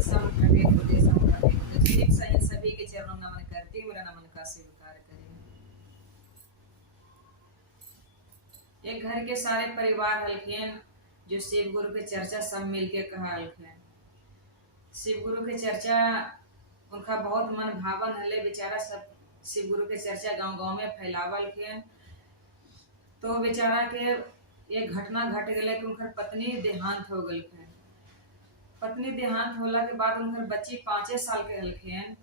समभवे खुदे समभवे खुदे। एक सही सभी के चरणों में नमन करती हूँ, मेरा नमन का स्वीकार करें। एक घर के सारे परिवार हलखिन जो शिव गुरु के चर्चा सब मिलके कहा हलखिन। शिव गुरु के चर्चा उनका बहुत मन भावन हले, बेचारा सब शिव गुरु के चर्चा गांव गांव में फैलावल के। तो बेचारा के एक घटना घट गए कि उनकर पत्नी देहांत हो गई है। पत्नी देहांत होला के बाद उनकर बच्ची 5 साल के हलखिन।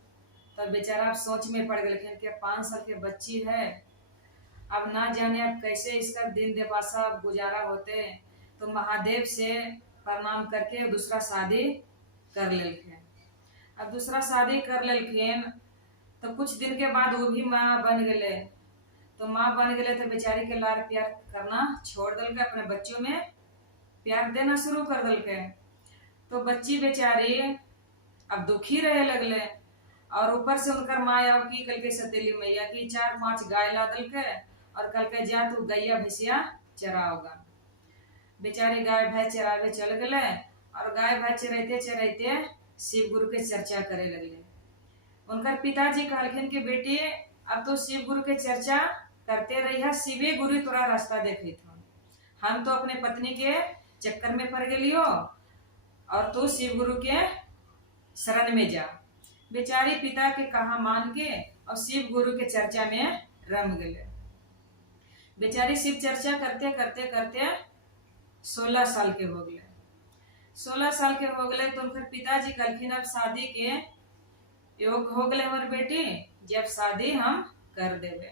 तब बेचारा अब सोच में पड़ गए कि 5 साल के बच्ची है, अब ना जाने अब कैसे इसका दिन देवासा अब गुजारा होते। तो महादेव से प्रणाम करके दूसरा शादी कर लेलखिन। अब दूसरा शादी कर लेलखिन तो कुछ दिन के बाद वो भी माँ बन गए। तो माँ बन गए तो बेचारी के लार प्यार करना छोड़ दल के, अपने बच्चों में प्यार देना शुरू कर दल के। तो बच्ची बेचारी अब दुखी रहे लगले। और ऊपर से उनकर माँ अब की कल के सतेली मैया की 4-5 गाय ला दल के और कल के जा तू गैया भैंसिया चराओगा। बेचारी गाय भैंस चरावे चल गए और गाय भैंस चराते चराते शिव गुरु के चर्चा करे लगले। उनकर पिताजी कहलखिन कि बेटी अब तो शिव गुरु के चर्चा करते रही, शिवे गुरु तोरा रास्ता देखे था। हम तो अपने पत्नी के चक्कर में पड़ गलियो और तू शिव गुरु के शरण में जा। बेचारी पिता के कहा मान के और शिव गुरु के चर्चा में रम गए। बेचारी शिव चर्चा करते करते करते 16 साल के हो गए। 16 साल के हो गए तो उनके पिताजी कहलखिन अब शादी के योग हो गए हमारे बेटी, जब शादी हम कर देवे।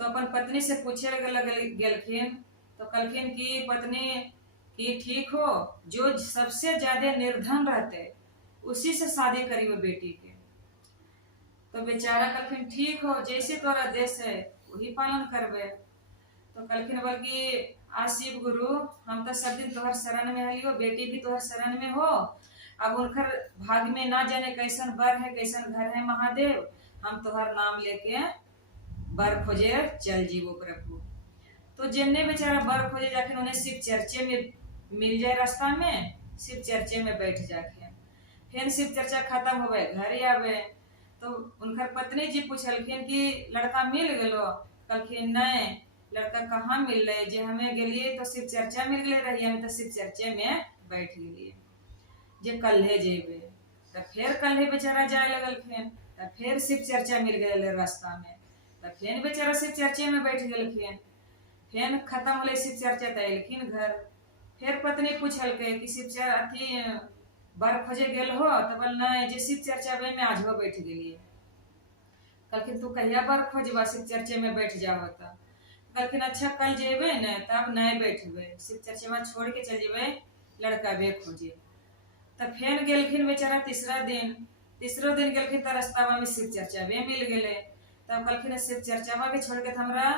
तो अपन पत्नी से पूछे गेलखिन तो कहलखिन कि पत्नी कि ठीक हो, जो सबसे ज्यादा निर्धन रहते उसी से शादी करियो बेटी के। तो बेचारा कहलखिन ठीक हो, जैसे तोरा देश है वही पालन करबे। तो कहलखिन बल्कि आ शिव गुरु हम तो सब दिन तोहर शरण में हलियो, बेटी भी तोहर शरण में हो। अब उनकर भाग में ना जाने कैसन बर है कैसन घर है महादेव, हम तोहर नाम लेके बर खोजे चल जीवो प्रभु। तो जिन्ने बेचारा बर खोजे जाके उन्हें शिव चर्चे में मिल जाए, रास्ता में शिव चर्चे में बैठ जाके फिर शिव चर्चा खत्म होवे घर आवे। तो उनकर पत्नी जी पूछलखिन कि लड़का मिल गलो। कहलखिन नहीं, लड़का कहाँ मिल रहे, जे हमें गेलिए तो शिव चर्चा मिल गए रही, हम तो शिव चर्चे में बैठ गए जे कल्हे जेबे। तब फिर कल्हे बेचारा जाए लगलखिन, तब फिर शिव चर्चा मिल गए रास्ता में। तब फिर बेचारा शिव चर्चे में बैठ गलखिन। फिर खत्म होले शिव चर्चा तो अयलखिन घर। फिर पत्नी पूछल के कि शिव अथी बर खोजे गेल हो, तो बोल नहीं, जे शिव चर्चा में आज हो बैठ गेलिए। कहलखिन तू कहिया बर खोजबा, शिव चर्चे में बैठ जाओ। तो कहलखिन अच्छा कल जेबे न, तब नहीं बैठबे, शिव चर्चे में छोड़ के चल जेबे लड़का बे खोजे। तब फिर गेलखिन बेचारा तीसरो दिन गेलखिन तो रास्ता में शिव चर्चा में मिल गए। तब कहलखिन शिव चर्चा के छोड़ के हमरा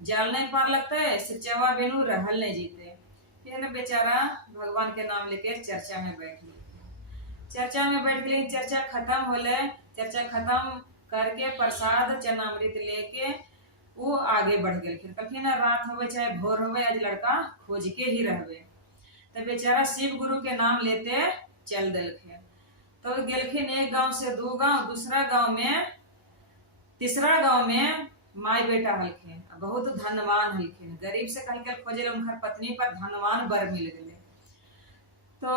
जाल नहीं पार लगता है, शिव चर्चा बेनू रहल नहीं जीते। फिर बेचारा भगवान के नाम लेके चर्चा में बैठ गए। चर्चा में बैठ गई, चर्चा खत्म होले। चर्चा खत्म करके प्रसाद चनामृत लेके वो आगे बढ़ गए। कहलखिन रात होवे चाहे भोर होवे, आज लड़का खोज के ही रहबे। तो बेचारा शिव गुरु के नाम लेते चल दिलखिन। तो गेलखिन एक गांव से 2 गांव, दूसरा गांव में तीसरा गांव में माई बेटा हलखिन, बहुत धनवान हलखिन। गरीब से कहलके खोजे उनकर पत्नी पर धनवान बर मिल गए। तो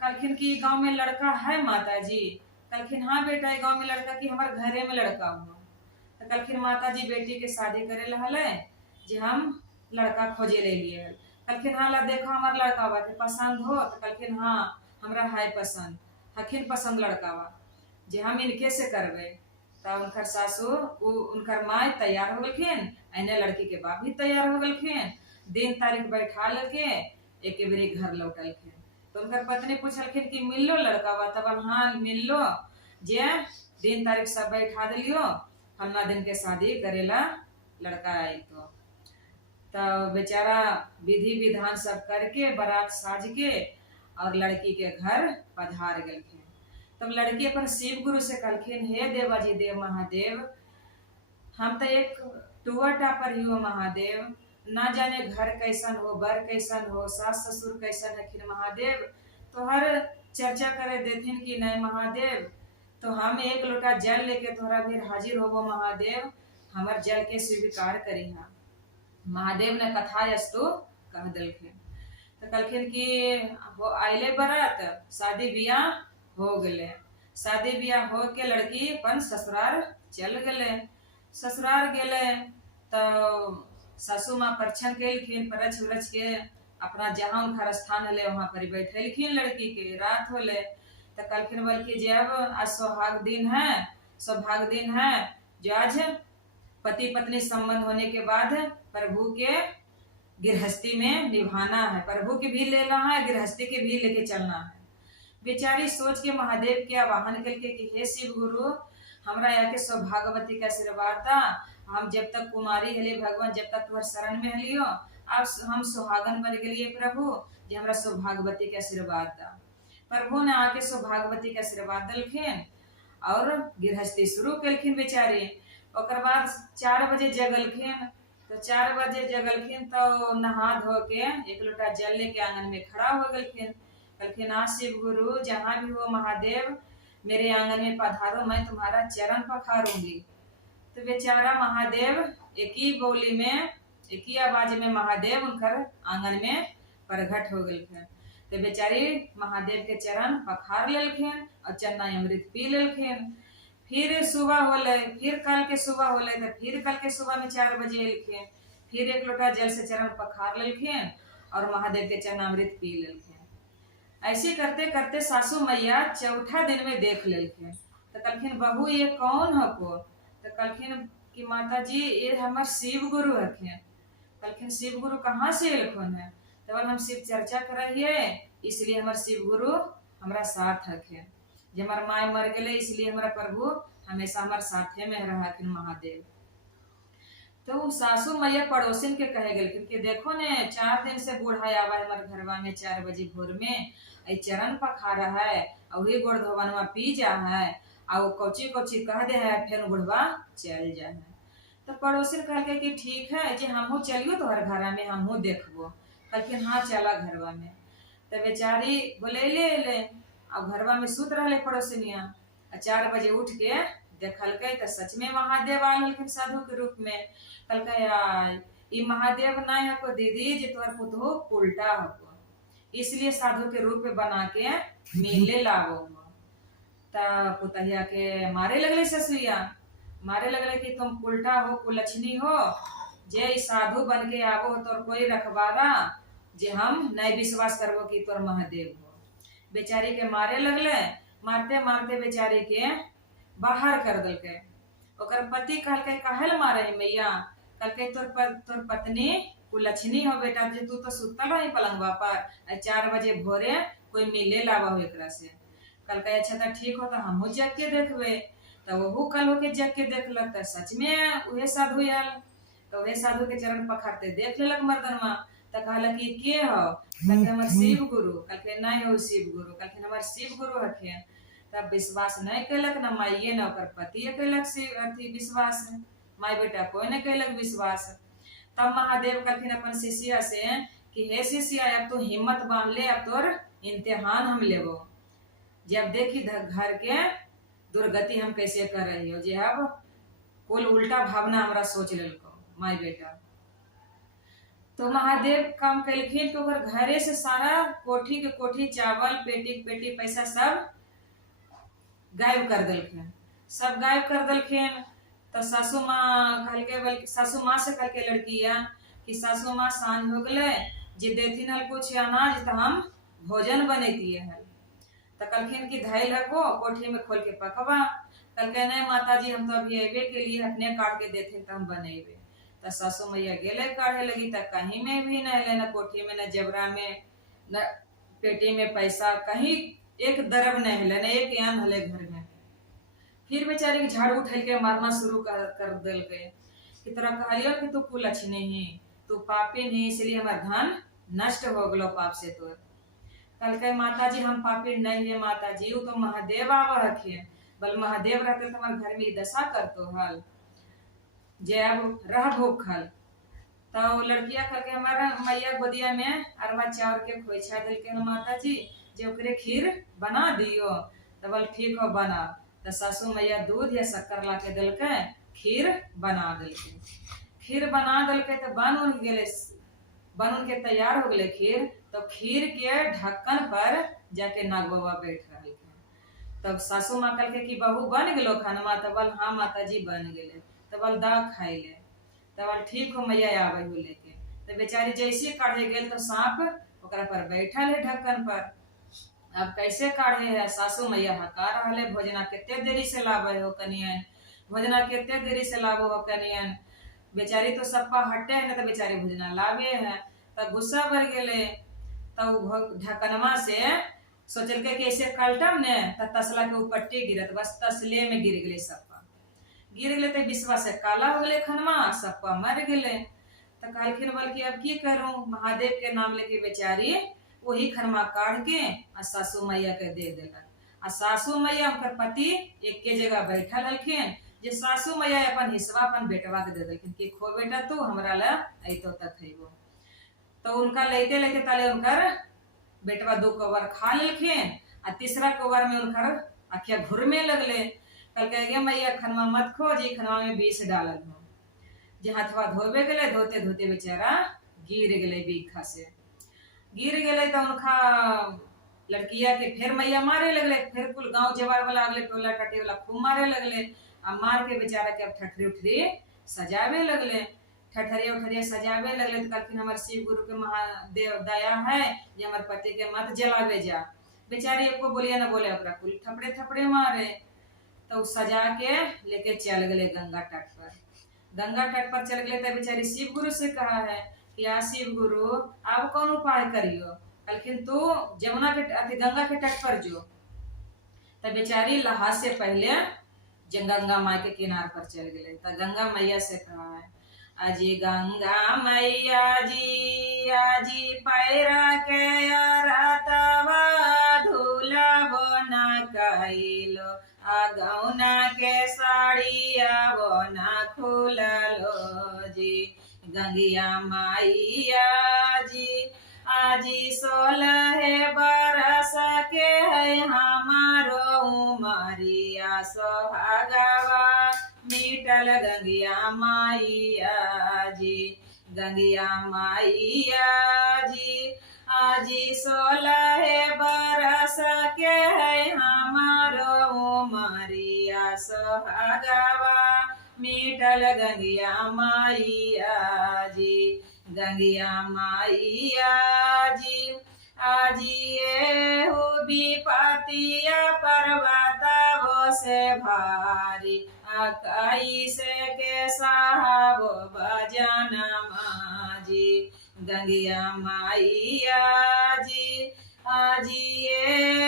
कहलखिन कि गांव में लड़का है माता जी। कहलखिन हाँ बेटा, गांव में लड़का की हमारे घरे में लड़का हुआ। तो कहलखिन माता जी बेटी के शादी करे लहल जे हम लड़का खोजे ले लिए। कहलखिन हाँ ला देखो हमार लड़का बा पसंद हो। तो कहलखिन हाँ हमरा है पसंद, हखिन पसंद लड़का बा जे हम इनके से करबे। तब उनकर सासू उनकर माँ तैयार हो गलखिन, एने लड़की के बाप भी तैयार हो गलखिन। दिन तारीख बैठा लेके एक बेरी घर लौटलखिन। तो उनकर पत्नी पूछलखिन कि मिल लो लड़का बा। तब हाँ मिल लो, जे दिन तारीख सब बैठा दिलियो, फलना दिन के शादी करेला लड़का आई। तो बेचारा विधि विधान सब करके बारात साज के और लड़की के घर पधार गलखिन। तब लड़की अपन शिव गुरु से कहलखिन हे देवाजी देव महादेव, हम तो एक टुआ टापर ही हो महादेव, ना जाने घर कैसन हो, बर कैसन हो, सास ससुर कैसन हखिन महादेव। तो हर चर्चा करे देथिन कि नहीं महादेव, तो हम एक लोटा जल लेके तोहरा भी हाजिर होबो महादेव, हमर जल के स्वीकार करिहा। महादेव ने कथा यस्तु कह दिलखिन। तो कहलखिन कि हो आइले बरात, शादी बियाह हो गले। शादी बियाह हो के लड़की अपन ससुराल चल गले। ससुराल गेले तो सासू माँ परछन कैलखिन, परछ उरछ के अपना जहाँ उनका स्थान हले वहां पर बैठेलखिन लड़की के। रात होले तो कहलखिन बल्कि जब आज सौभाग्य दिन है, सौभाग्य दिन है जो आज पति पत्नी संबंध होने के बाद प्रभु के गृहस्थी में निभाना है, प्रभु की भी लेना है, गृहस्थी की भी लेके चलना है। बेचारी सोच के महादेव के आवाहन करके कि हे शिव गुरु, हमरा यहाँ के सौभाग्यवती का आशीर्वाद दा। हम जब तक कुमारी हले भगवान, जब तक तुम्हारे शरण में हलियो, अब हम सुहागन बन गए प्रभु, जे हमरा सौभाग्यवती के आशीर्वाद दा। प्रभु ने आके सौभाग्यवती के आशीर्वाद दिलखिन और गृहस्थी शुरू कलखिन बेचारी। ओकर बाद 4 बजे जगलखिन। तो 4 बजे जगलखिन तो नहा धो के एक लोटा जल लेके आंगन में खड़ा हो गलखिन। कहलखिन आ शिव गुरु, जहाँ भी हो महादेव, मेरे आंगन में पधारो, मैं तुम्हारा चरण पखारूंगी। तो बेचारा महादेव एक ही बोली में, एक ही आवाज में महादेव उनकर आंगन में प्रगट हो गलखिन। तो बेचारी महादेव के चरण पखार लेलखिन और चन्ना अमृत पी लेलखिन। फिर सुबह होले, फिर कल के सुबह होले, तो फिर कल के सुबह में 4 बजे एलखिन। फिर एक लोटा जल से चरण पखार लेलखिन और महादेव के चरणामृत पी लेलखिन। ऐसे करते करते सासू मैया चौथा दिन में देख लेलखिन। तो कहलखिन बहू ये कौन हको? तो कहलखिन कि माता जी ये हमार शिव गुरु हखिन। कहलखिन शिव गुरु कहाँ से एलखिन है? तो हम शिव चर्चा करिए, इसलिए हमार शिव गुरु हमारा साथ हखिन। जे हमार माय मर गए इसलिए हमारा प्रभु हमेशा हमारे साथे में रहथिन महादेव। तो सासू मैया पड़ोसिन के कहे गलखिन कि देखो ने 4 दिन से बूढ़ा आवा है हमारे घरवा में 4 बजे भोर में, आई चरण पखारा है और वही गोड़ धोवनवा पी जा है और कोची कोची कह दे है, फिर बुढ़वा चल जा है। तो पड़ोसिन कहलके कि ठीक है जे हमहू चलियो तोहर घरा में, हमहू देखबो। कहलखिन हाँ चला घरवा में। तो बेचारी बोले ले अब घरवा में सुत रहे पड़ोसिनिया। 4 बजे उठ के देखलके तो सच में महादेव आल हलखिन साधु के रूप में। कहलके यार ई महादेव नहीं हको दीदी, जे तोहर पुतहो उल्टा हको, इसलिए साधु के रूप में बना के मिले लावो। ता पुतहिया के मारे लगले ससुइया, मारे लगले कि तुम उल्टा हो, कुलछनी हो, जे साधु बन के आवो तोर कोई रखवारा, जे हम नहीं विश्वास करबो कि तोर महादेव हो। बेचारी के मारे लगले, मारते मारते बेचारी के बाहर कर दलके। ओकर पति कहलके काहेल मारे है मैया? कहलके तोर पत्नी कुलछनी हो बेटा, जे तू तो सुतल रही पलंगवा पर, 4 बजे भोरे कोई मिले लावा हो एकरा से। कहलके अच्छा तो ठीक हो, तो हमहू जग के देखबे। तो वहू कल होके जग के देखलक तो सच में उहे साधु आयल। तो वही साधु के चरण पखारते देख लेलक मर्दनमा। तो कहलक कि के हो? कहलके हमर शिव गुरु। कहलके नहीं हो शिव गुरु। कहलके हमार शिव गुरु हखिन। तब विश्वास नहीं कैलक, न माइये न ओकर पतिये कैलक अथी विश्वास। माई बेटा कोई नहीं कैलक विश्वास। तब महादेव कहलखिन अपन शिष्या से कि हे शिष्या, अब तो हिम्मत बांध ले, अब तोर इम्तिहान हम लेबो। जब देखी घर के दुर्गति हम कैसे कर रही हो, जे अब कुल उल्टा भावना हमरा सोच लेलको माई बेटा। तो महादेव काम कैलखिन कि ओकर घरे से सारा कोठी के कोठी चावल, पेटी के पेटी पैसा सब गायब कर दिलखिन, सब गायब कर दिलखिन। तो सासू माँ कहलके, बल्कि सासू माँ से कहलके लड़किया कि सासू माँ सांझ हो गले, जे देथिन हल कुछ अनाज तो हम भोजन बनैतिए हल। तो कहलखिन कि धैल हको कोठी में खोल के पकवा। कहलके नहीं माता जी, हम तो अभी अबे के लिए अपने काट के देथिन तो हम बनेबे। तो सासू मैया गेले काढ़े लगी, तो कहीं में भी न हले, न कोठी में, न जबरा में, न पेटी में पैसा, कहीं एक दरब नहीं हले, न एक यान हले घर में। फिर बेचारी के झाड़ू उठल के मारना शुरू कर दिल गए कि तोरा कहलियो कि तू कुलछनी ही, तू पापी नहीं, इसलिए हमार धन नष्ट हो गलो पाप से तोर। कहलके माता जी हम पापी नहीं है माता जी, वो तो महादेव आवा हखिन, बल महादेव रहते तो हमारे घर में दशा करतो हल, जे अब रह भूखल। तो लड़किया करके हमारा मैया गोदिया में अरवा चाउर के खोइछा दिल के माता जी, जो ओकरे खीर बना दियो। तो बोल ठीक हो बना। तो सासू मैया दूध या शक्कर ला के दिलके खीर बना दिलके। खीर बना दिलके तो बन उन गेले, बन उन के तैयार हो गए खीर। तो खीर के ढक्कन पर जाके नाग बाबा बैठ रहे। तब सासू माँ कल के कि बहू बन गेलो खानमा। तो बोल हाँ माता जी बन गेले। तो बोल दा खाई ले। तो बोल ठीक हो मैया आवे हो लेके। तो बेचारी जैसे काढ़े गेल तो सांप ओकरा पर बैठल है ढक्कन पर। अब कैसे काढ़े है, सासू मैया हका रहले भोजना कितने देरी से लावे हो कनियन, भोजना कितने देरी से लावो हो कनियन। बेचारी तो सप्पा हटे है ना, तो बेचारी भोजना लावे है। तब गुस्सा भर गेले। तब ढक्कनवा से सोचल के ऐसे कल्टम ने त तसला के ऊपट्टी गिरत, बस तसले में गिर गेले सप्पा। गिर गेले तो विश्वा से काला हो गेले खनमा, सप्पा मर गेले। तो कहलखिन बोल कि अब की करूं, महादेव के नाम लेके बेचारी वही खरमा काढ़ के आ सासू मैया के दे देलक। आ सासू मैया उनकर पति एक के जगह बैठल हलखिन, जे सासू मैया अपन हिस्सा अपन बेटवा के दे देलखिन कि खो बेटा तू हमरा ला अइतो तक खइबो। तो उनका लेते लेते ताले उनकर बेटवा 2 कवर खा लेलखिन। आ तीसरा कवर में उनकर अखिया घुरमे लगले। कल कहे मैया खनमा मत खो जी, खनमा में विष डालल हो। जे हथवा धोबे गेले, धोते धोते बेचारा गिर गेले बीखा से। गिर गेले तो उनका लड़किया के फिर मैया मारे लगले। फिर कुल गांव जवार वाला अगले टोला टटी वाला खूब मारे लगले। अब मार के बेचारा के अब ठठरी उठरी सजावे लगले। ठठरिया उठरिया सजावे लगले। तो कहलखिन हमारे शिव गुरु के महादेव दया है जे हमारे पति के मत जलावे जा। बेचारी एको बोलिया न बोले, ओकरा कुल थपड़े थपड़े मारे। तो सजा के लेके चल गए गंगा तट पर। गंगा तट पर चल गए तो बेचारी शिव गुरु से कहा है कि या शिव गुरु अब कौन उपाय करियो। कहलखिन तू जमुना के गंगा के तट पर जो। तब बेचारी लहा से पहले गंगा माई के किनार पर चल गए। तो गंगा मैया से कहा है अजी गंगा मैया जी आजी पैरा के रतवा धूला बना कइलो, आ गौना के साड़िया बना खुललो जी। गंगिया मैया जी आजी 16 बरस के है हमारो उमरिया, सोहागवा मिटल गंगिया मैया जी। गंगिया मैया जी आजी 16 बरस के है हमारो उमरिया, सोहागवा मिटल गंगिया मैया जी। गंगिया मैया जी आजी हो विपतिया पर्वता वो से भारी, अकाई से के साहब भजन माजी। गंगिया मैया जी आजी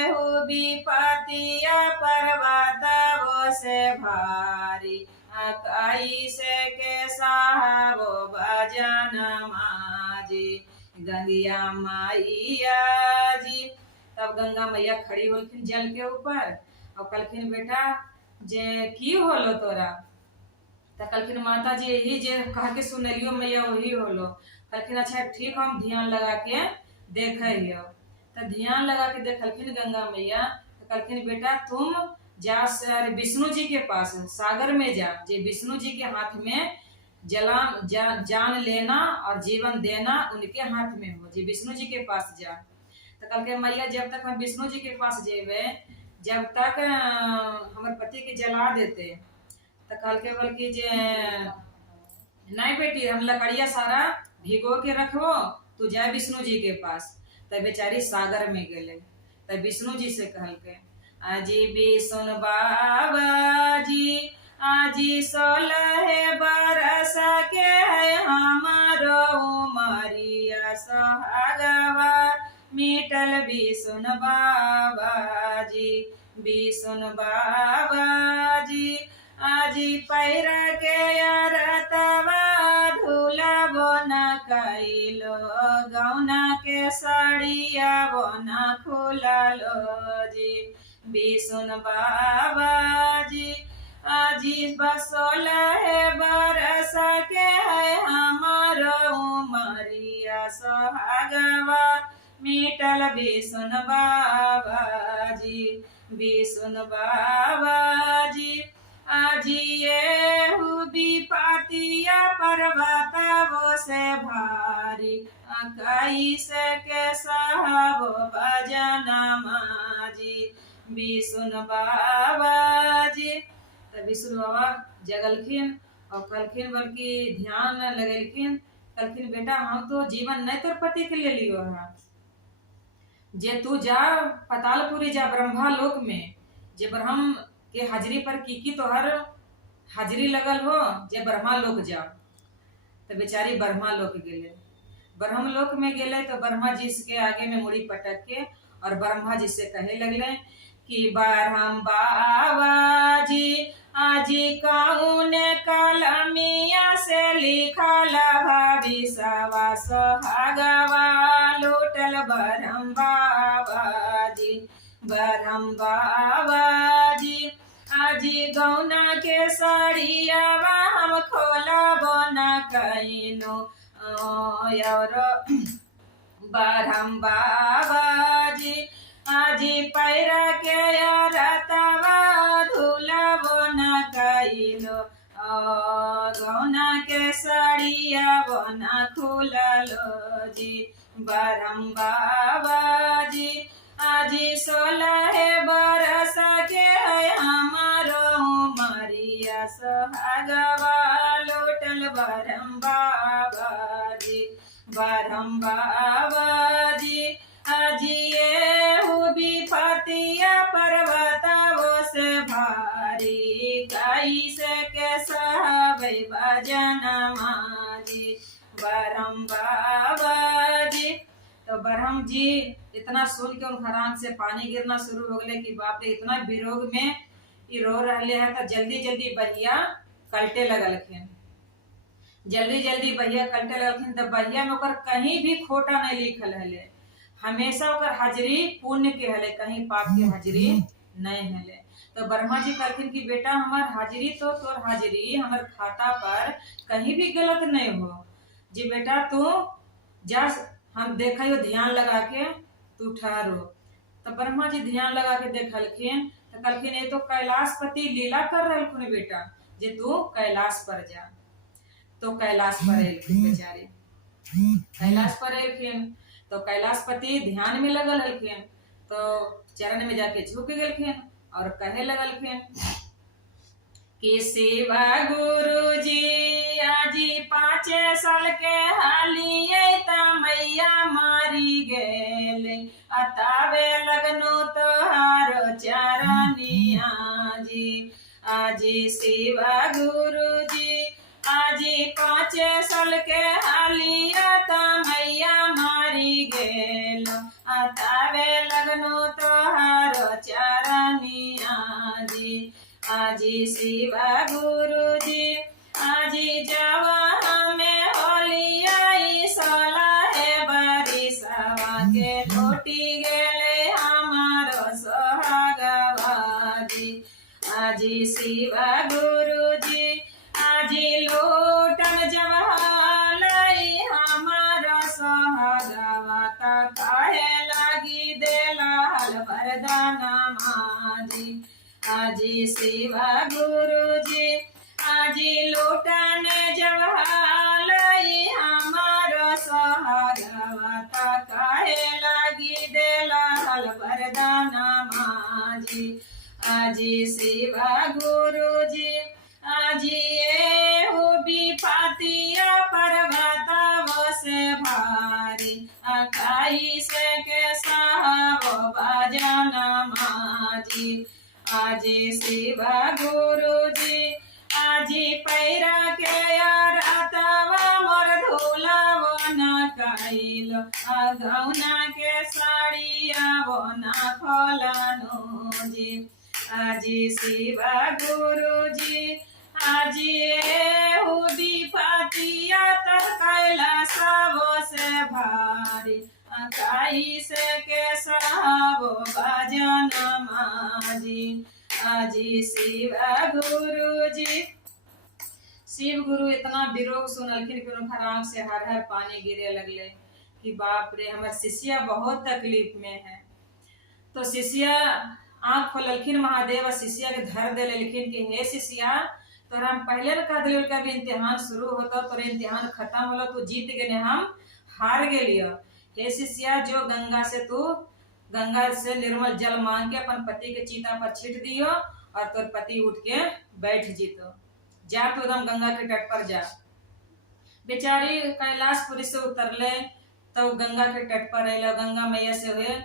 हो विपतिया पर्वता वो से भारी, अकाई से के साहब भजन माजी। गंगिया मैया जी। तब गंगा मैया खड़ी होलखिन जल के ऊपर और कहलखिन बेटा जे की होलो तोरा। तो कहलखिन माता जी यही जे कह के सुनलियो मैया वही होलो। कहलखिन अच्छा ठीक हम ध्यान लगा के देखे हियो। तो ध्यान लगा के देखलखिन गंगा मैया। तो कहलखिन बेटा तुम जा विष्णु जी के पास सागर में जा, जे विष्णु जी के हाथ में जान लेना और जीवन देना उनके हाथ में हो, जे विष्णु जी के पास जा। तो कल के मैया जब तक हम विष्णु जी के पास जेबे जब तक हमारे पति के जला देते। तो कल के बोल की जे नहीं बेटी हम लकड़िया सारा भिगो के रखो, तू जा विष्णु जी के पास। तब बेचारी सागर में गए। तब विष्णु जी से कहल के आजी विष्णु बाबा जी आजी 16 बरस के है हमारो उमरिया, सोहागवा मिटल विष्णु बाबा जी। विष्णु बाबा जी आजी पैरा के रतवा धूला बना कइलो, गौना के साड़िया बना खुललो जी। विष्णु बाबा जी आजी 16 बरस के है हमारो उमरिया, सोहागवा मीटल बिसुन बाबाजी, बिसुन बाबाजी। आजिए विपतिया पर्वतवो से भारी, कैसे के साहब भजन माजी, बिसुन बाबाजी। तब विष्णु बाबा जगलखिन और कहलखिन, बल्कि ध्यान लगेलखिन, कहलखिन बेटा हम तो जीवन नहीं तोर पति के ले लियो है, जे तू जा पतालपुरी जा ब्रह्मा लोक में, जे ब्रह्म के हाजरी पर की तोहर हाजरी लगल हो, जे ब्रह्मा लोक जा। तो बेचारी ब्रह्मा लोक गेले, ब्रह्म लोक में गेले तो ब्रह्मा जी के आगे में मुड़ी पटक के और ब्रह्मा जी से कहे लगले कि ब्रह्म बाबाजी आजी कौन कलमिया से लिखल भविष्यवा सोहागवा लूटल ब्रह्म बाबाजी, ब्रह्म बाबाजी। आजी गौना के साड़ियावा हम खोलबो न कइनो और ब्रह्म बाबाजी। आजी पैरा के रतवा धुलबो न कइलो, गौना के साड़िया बना खुललो जी, ब्रह्म बाबाजी। आजी 16 बरस के है हमारो उमरिया, सोहागवा लूटल ब्रह्म बाबाजी, ब्रह्म बाबाजी। आजिए विपतिया पर्वतवो से भारी, कैसे के साहब भजन माजी, ब्रह्म बाबाजी। तो ब्रह्म जी इतना सुन के उनका आंख से पानी गिरना शुरू हो गए कि बाप रे, इतना विरोग में ई रो रहे हैं। तो जल्दी जल्दी बहिया कलटे लगलखिन, जल्दी जल्दी बहिया कलटे लगलखिन। तो बहिया में ओकर कहीं भी खोटा नहीं लिखल हले, हमेशा ओकर हाजरी पुण्य के हले, कहीं पाप के हाजरी नहीं हले। तो ब्रह्मा जी कहलखिन कि बेटा हमार हाजरी तो तोर हाजरी हमार खाता पर कहीं भी गलत नहीं हो जी, बेटा तू जा, हम देखियो ध्यान लगा के तू ठहरो। तो ब्रह्मा जी ध्यान लगा के देखलखिन तो कहलखिन ये तो कैलाशपति लीला कर रहलखिन बेटा, जे तू कैलाश पर जा। तो कैलाश पर एलखिन बेचारे, कैलाश पर एलखिन तो कैलाशपति ध्यान में लगल हलखिन। तो चरण में जाके झुक गलखिन और कहे लगलखिन कि शिवा गुरु जी आजी 5 साल के हालिए मैया मारी गेले, अतावे लगनो तोहारो चरनिया जी। आजी शिवा गुरु जी आजी 5 साल के हालिया मैया मारी गेल, अतावे लगनो तोहारो चरनिया जी। आजी शिवा गुरु जी आजी जवा हमें होलिया सोलह बरिसवा के लौटी गेले हमारो सोहागवा जी। आजी शिवा गुरु जी आजी लूटन जब हालई हमारो सोहागवा, काहे लागी देला हल वरदाना माजी। आजी शिवा गुरु जी आजी लूटन जब हालई हमारो सोहागवा, काहे लागी देला हल वरदाना माजी। आजी शिवा गुरु जी आजी विपतिया पर्वतवो से भारी, कैसे के साहब भजन माजी। आजी शिवा गुरु जी आजी पैरा के रतवा मोर धुलवो न कइलो, गौना के साड़िया वो न खोलनो जी। आजी शिवा गुरु जी आजी विपतिया तर कैलाशवो से भारी, कैसे के साहब भजन माजी। आजी शिवा गुरु जी। शिव गुरु इतना विरोग सुनलखिन कि उनका आंख से हर हर पानी गिरे लगले। कि बाप रे हमार शिष्या बहुत तकलीफ में है। तो शिष्या आंख खोलखिन महादेव और शिष्या के धर दे लेकिन कि हे शिष्या तोरा हम पहले न कह दिल कि इम्तिहान शुरू होता तोरे इम्तिहान खत्म होला तू जीत गए हम हार गेलियो। हे शिष्या जो गंगा से निर्मल जल मांग के अपन पति के चिता पर छीट दियो और तोर पति उठ के बैठ जीतो। जा तो एकदम गंगा के तट पर जा। बेचारी कैलाशपुरी से उतरले तो गंगा के तट पर अल, गंगा मैया से हुए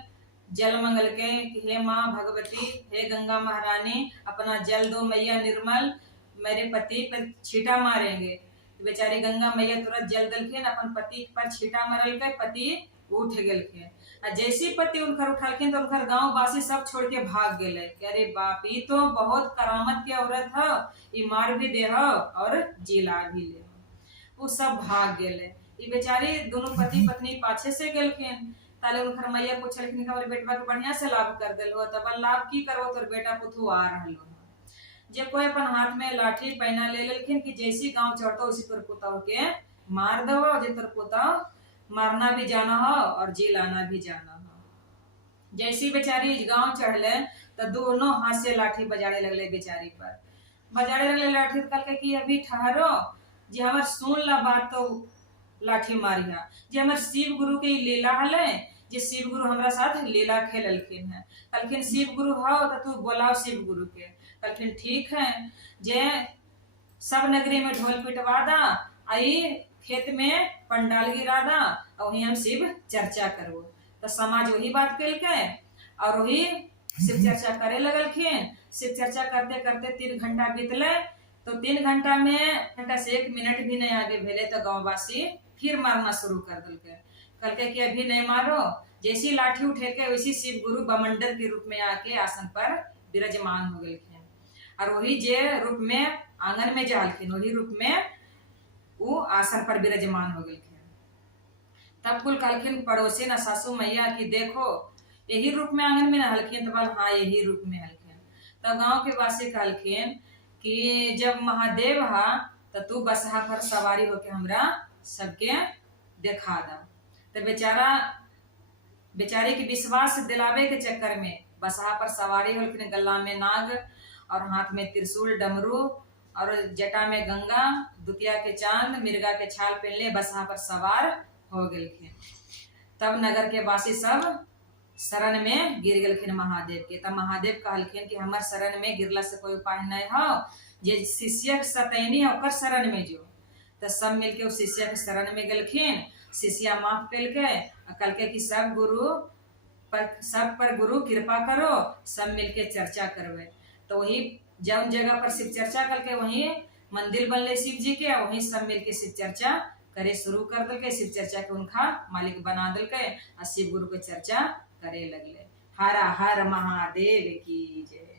जल मंगल के हे माँ भगवती, हे गंगा महारानी अपना जल दो मैया निर्मल, मेरे पति पर छीटा मारेंगे। तो बेचारी गंगा मैया तुरंत जल दलखिन, अपन पति पर छीटा मारल के पति उठ गलखिन। जैसी पति उनकर उठलखिन तो उनकर गांव वासी सब छोड़ के भाग गए। अरे बाप, ये तो बहुत करामत की औरत है, ये मार भी दे और जिला भी ले। वो सब भाग गए। ये बेचारी दोनों पति पत्नी पाछे से गलखिन। ताले उनकर मैया पूछलखिन कि बेटवा के बढ़िया से लाभ कर दिलो, तब लाभ की करबो तोर बेटा पुथु आ रहलो। जे कोई अपन हाथ में लाठी पहना ले लेलखिन कि जैसी गांव चढ़तो उसी तोर पुतौ के मार दो, जे तोर पुतौ मारना भी जाना हो और जी लाना भी जाना हो। जैसी बेचारी गांव चढ़ले तो दोनों हाथ से लाठी बजाड़े लगले बेचारी पर, बजाड़े लगले लाठी। कहलके कि अभी ठहरो, जे हमर सुन ला बात तो लाठी मारिया। जे हमर शिव गुरु के लीला हले, जे शिव गुरु हमरा साथ लीला खेललखिन है। कहलखिन शिव गुरु हो तो तू बोलाओ शिव गुरु के। कहलखिन ठीक है, जे सब नगरी में ढोल पिटवा दा, आई खेत में पंडाल गिरा दा और वही हम शिव चर्चा करो। तो समाज वही बात कल के और वही शिव चर्चा करे लगलखिन। शिव चर्चा करते करते 3 घंटा बीतले। तो 3 घंटा से 1 मिनट भी नहीं आगे भेले तो गांववासी फिर मारना शुरू कर दिलके। कहलके कि अभी नहीं मारो। जैसी लाठी उठे के वैसी शिव गुरु बमंडल के रूप में आके आसन पर विराजमान हो गए। और वही जे रूप में आंगन में जालखिन वही रूप में वो आसन पर विराजमान हो गए। तब कुल कहलखिन पड़ोसी न सासू मैया की देखो यही रूप में आंगन में न हलखिन। तो हाँ यही रूप में हलखिन। तब गांव के वासी कहलखिन कि जब महादेव हा तो तू बसहा पर सवारी होके हमरा सबके देखा दा। तो बेचारी के विश्वास दिलावे के चक्कर में बसहा पर सवारी होलखिन। गला में नाग और हाथ में त्रिशूल डमरू और जटा में गंगा, दुतिया के चांद, मिर्गा के छाल पहनले बसहा पर सवार हो गए। तब नगर के वासी सब शरण में गिर गलखिन महादेव के। तब महादेव कहलखिन कि हमार शरण में गिरला से कोई उपाय नहीं हो, जे शिष्य सतैनी ओकर शरण में जो। तो सब मिलके उस शिष्य के शरण में गलखिन। शिष्या माफ कल के कहलके कि सब पर गुरु कृपा करो, सब मिलके चर्चा करवे। तो वही जौन जगह पर शिव चर्चा करके वही मंदिर बनले शिव जी के, वही सब मिलके शिव चर्चा करे शुरू कर दिल के। शिव चर्चा के उनका मालिक बना दिल के और शिव गुरु के चर्चा करे लगले। हर हर महादेव की जय।